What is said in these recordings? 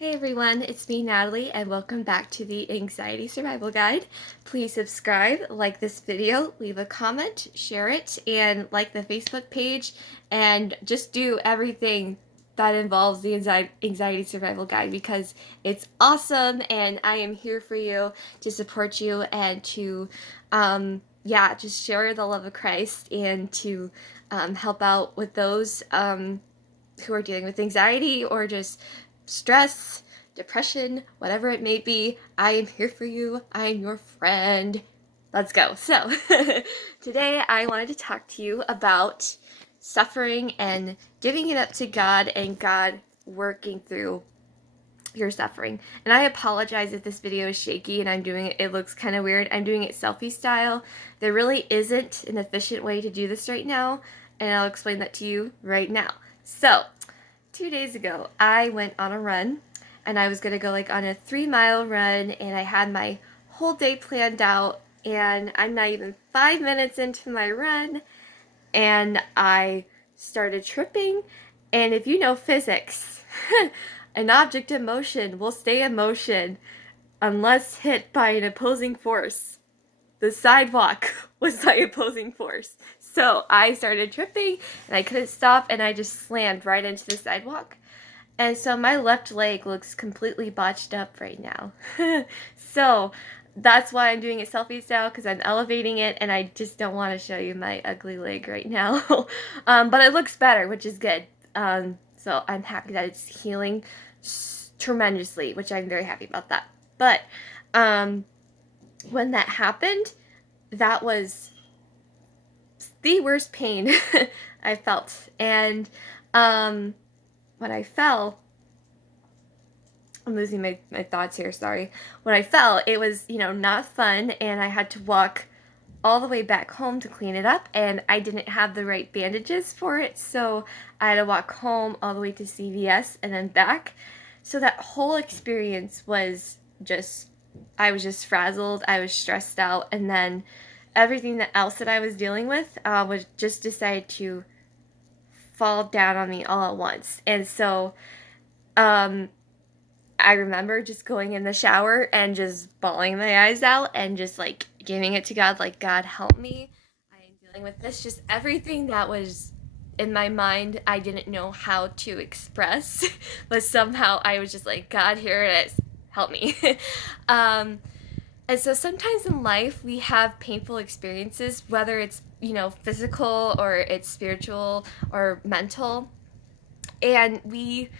Hey everyone, it's me Natalie and welcome back to the Anxiety Survival Guide. Please subscribe, like this video, leave a comment, share it, and like the Facebook page, and just do everything that involves the Anxiety Survival Guide because it's awesome and I am here for you to support you and to just share the love of Christ and to help out with those who are dealing with anxiety or just stress, depression, whatever it may be. I am here for you. I am your friend. Let's go. So, today I wanted to talk to you about suffering and giving it up to God and God working through your suffering. And I apologize if this video is shaky and I'm doing it, it looks kind of weird. I'm doing it selfie style. There really isn't an efficient way to do this right now, and I'll explain that to you right now. So, 2 days ago, I went on a run and I was going to go like on a 3 mile run and I had my whole day planned out and I'm not even 5 minutes into my run and I started tripping. And if you know physics, an object in motion will stay in motion unless hit by an opposing force. The sidewalk was my opposing force. So I started tripping and I couldn't stop and I just slammed right into the sidewalk. And so my left leg looks completely botched up right now. So that's why I'm doing it selfie style because I'm elevating it and I just don't want to show you my ugly leg right now. But it looks better, which is good. So I'm happy that it's healing tremendously, which I'm very happy about that. But when that happened, that was the worst pain I felt. And when I fell, I'm losing my thoughts here, sorry. When I fell, it was, not fun, and I had to walk all the way back home to clean it up, and I didn't have the right bandages for it, so I had to walk home all the way to CVS and then back. So that whole experience was just, I was just frazzled, I was stressed out, and then everything else that I was dealing with was just decided to fall down on me all at once. And so I remember just going in the shower and just bawling my eyes out and just like giving it to God, like, God, help me. I am dealing with this. Just everything that was in my mind, I didn't know how to express, but somehow I was just like, God, here it is. Help me. um, and so sometimes in life we have painful experiences, whether it's, physical or it's spiritual or mental. And we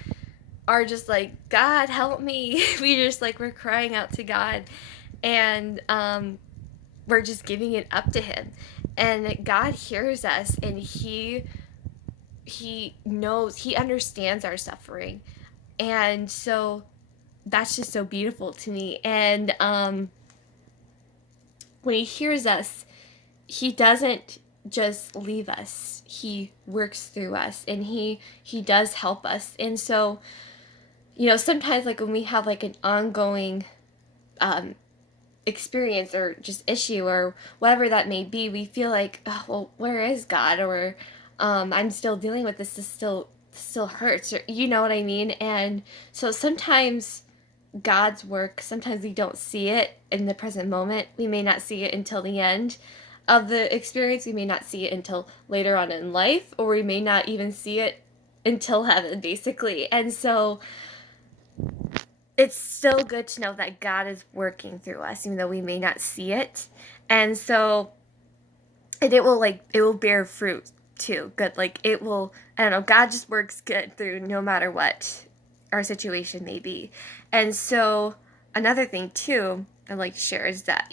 are just like, God, help me. We're crying out to God. And we're just giving it up to Him. And God hears us and He knows, He understands our suffering. And so that's just so beautiful to me. And when He hears us, He doesn't just leave us. He works through us and he does help us. And so, sometimes like when we have like an ongoing um experience or just issue or whatever that may be, we feel like, oh, well, where is God? Or I'm still dealing with this. This still hurts. Or you know what I mean? And so sometimes God's work, sometimes we don't see it in the present moment. We may not see it until the end of the experience. We may not see it until later on in life, or we may not even see it until heaven, basically. And so it's still good to know that God is working through us, even though we may not see it. And so, and it will bear fruit too. Good. Like it will, I don't know, God just works good through no matter what our situation may be. And so, another thing too I'd like to share is that,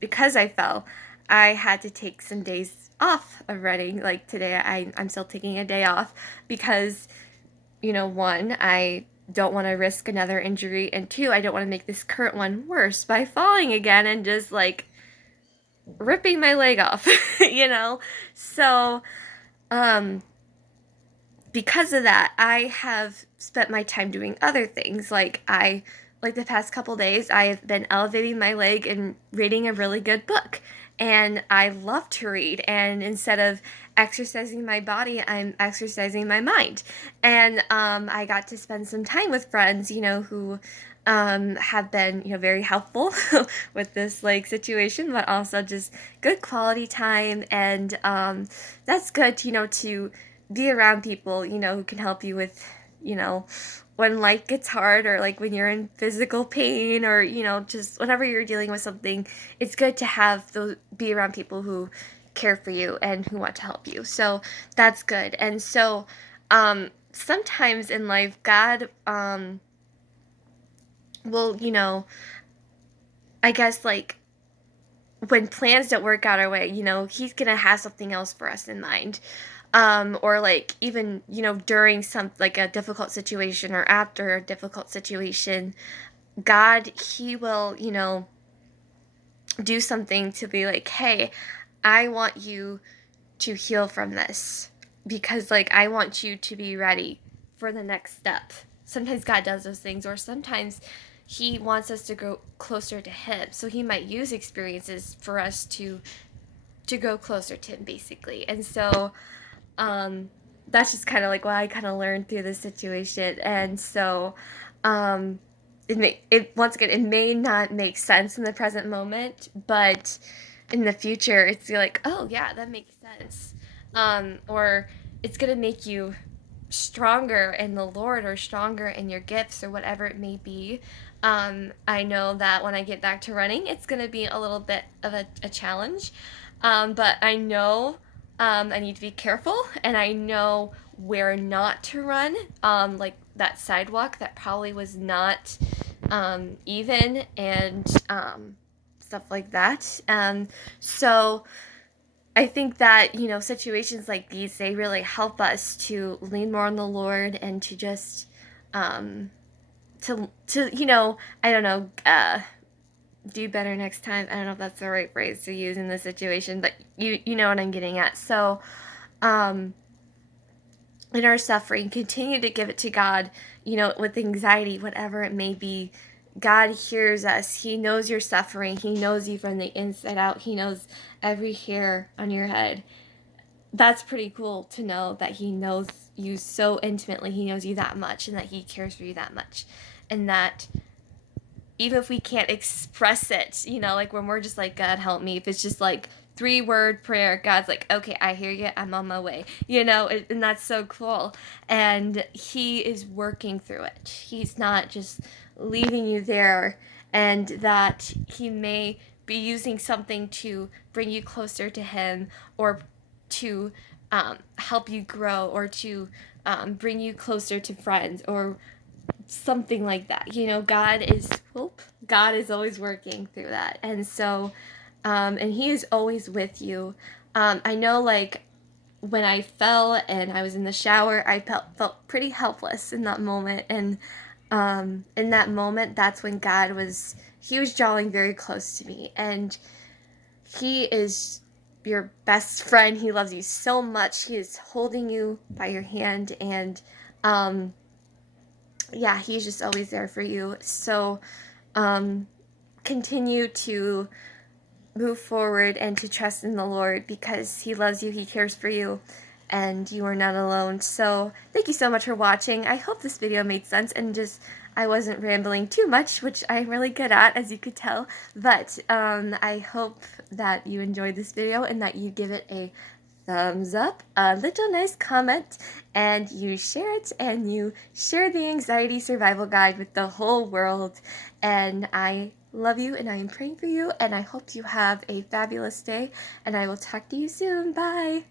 because I fell, I had to take some days off of running. Like today, I'm still taking a day off because, one, I don't want to risk another injury, and two, I don't want to make this current one worse by falling again and just like ripping my leg off, So, um, because of that, I have spent my time doing other things. Like the past couple days, I have been elevating my leg and reading a really good book. and I love to read. And instead of exercising my body, I'm exercising my mind. And I got to spend some time with friends, who have been, very helpful with this like situation, but also just good quality time. And that's good, to be around people, who can help you with, you know, when life gets hard, or like when you're in physical pain, or just whenever you're dealing with something. It's good to have those, be around people who care for you and who want to help you. So that's good. And so sometimes in life, God will, I guess, like, when plans don't work out our way, he's gonna have something else for us in mind. Or like even, during some like a difficult situation, or after a difficult situation, God, he will, do something to be like, hey, I want you to heal from this, because like I want you to be ready for the next step. Sometimes God does those things, or sometimes he wants us to go closer to him. So he might use experiences for us to go closer to him, basically. And so that's just kind of like what I kind of learned through this situation. And so it once again, it may not make sense in the present moment, but in the future it's like, oh yeah, that makes sense. Or it's gonna make you stronger in the Lord, or stronger in your gifts, or whatever it may be. I know that when I get back to running, it's going to be a little bit of a challenge. But I know I need to be careful, and I know where not to run. Like that sidewalk that probably was not even, and stuff like that. So I think that, situations like these, they really help us to lean more on the Lord, and to just, I don't know, do better next time. I don't know if that's the right phrase to use in this situation, but you know what I'm getting at. So, um, in our suffering, continue to give it to God, with anxiety, whatever it may be. God hears us. He knows your suffering. He knows you from the inside out. He knows every hair on your head. That's pretty cool to know that he knows you so intimately. He knows you that much, and that he cares for you that much. And that even if we can't express it, like when we're just like, God help me, if it's just like 3-word prayer, God's like, okay, I hear you, I'm on my way, and that's so cool. And he is working through it. He's not just leaving you there, and that he may be using something to bring you closer to him, or to help you grow, or to bring you closer to friends, or something like that. God is always working through that. And so and he is always with you. I know, like, when I fell and I was in the shower, I felt pretty helpless in that moment. And in that moment, that's when he was drawing very close to me. And he is your best friend. He loves you so much. He is holding you by your hand. And yeah, he's just always there for you. So continue to move forward, and to trust in the Lord, because he loves you, he cares for you, and you are not alone. So thank you so much for watching. I hope this video made sense, and just I wasn't rambling too much, which I'm really good at, as you could tell. But I hope that you enjoyed this video, and that you give it a thumbs up, a little nice comment, and you share it, and you share the Anxiety Survival Guide with the whole world. And I love you, and I am praying for you, and I hope you have a fabulous day, and I will talk to you soon. Bye!